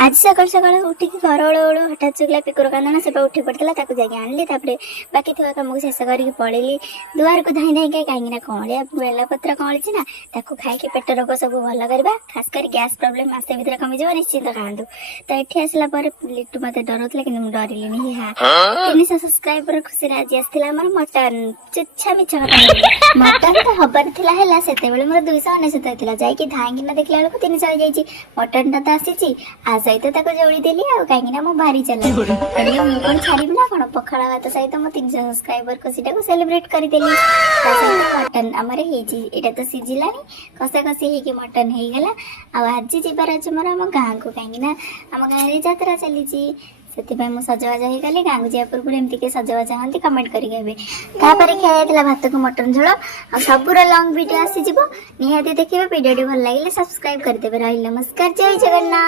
आज सकाल सकाल उठिक घर ओलू ओलू हठात चुकला पिकुर कांदना से उठी पड़ता जाके आनली बाकी थोड़ा कम शेष करके पड़ेली दुआर को धाई धाई कहीं कौलिया बेलपत्र कौली ना खाई पेट रोग सब भल करवा खास कर गैस प्रोब्लेम आसे भर कमिज निश्चिंत खातु तो ये आसला लिट्टू मत डरुला कि डरली हाँ 300 सब्सक्राइबर खुशी आज आसाला मटन चुच्छा मिछ मटन तो हबार से मोर 299 होता जाकि धाई देखला बेलू 300 हो जाए मटन तो आसी आ सहित जोड़ी देली कहीं भारी चला कौन छाड़ी ना कौन पखाड़ भात सहित मो 300 सब्सक्राइबर खुशी को सेलिब्रेट करदेली मटन आमर होता तो सीझला कषा कषि हो मटन हो गला आज जबार अच्छे मोर आम गाँव को कहीं आम गाँव यात्रा चली से सजबाज हो गली गाँव को जावा पूर्व एमती सजबाज हाँ कमेंट करेंगे खाई भात को मटन झोल आ सबूर लंग वीडियो आसीज निहाती देखिए वीडियो भल लगे सब्सक्राइब करदे। रही नमस्कार, जय जगन्नाथ।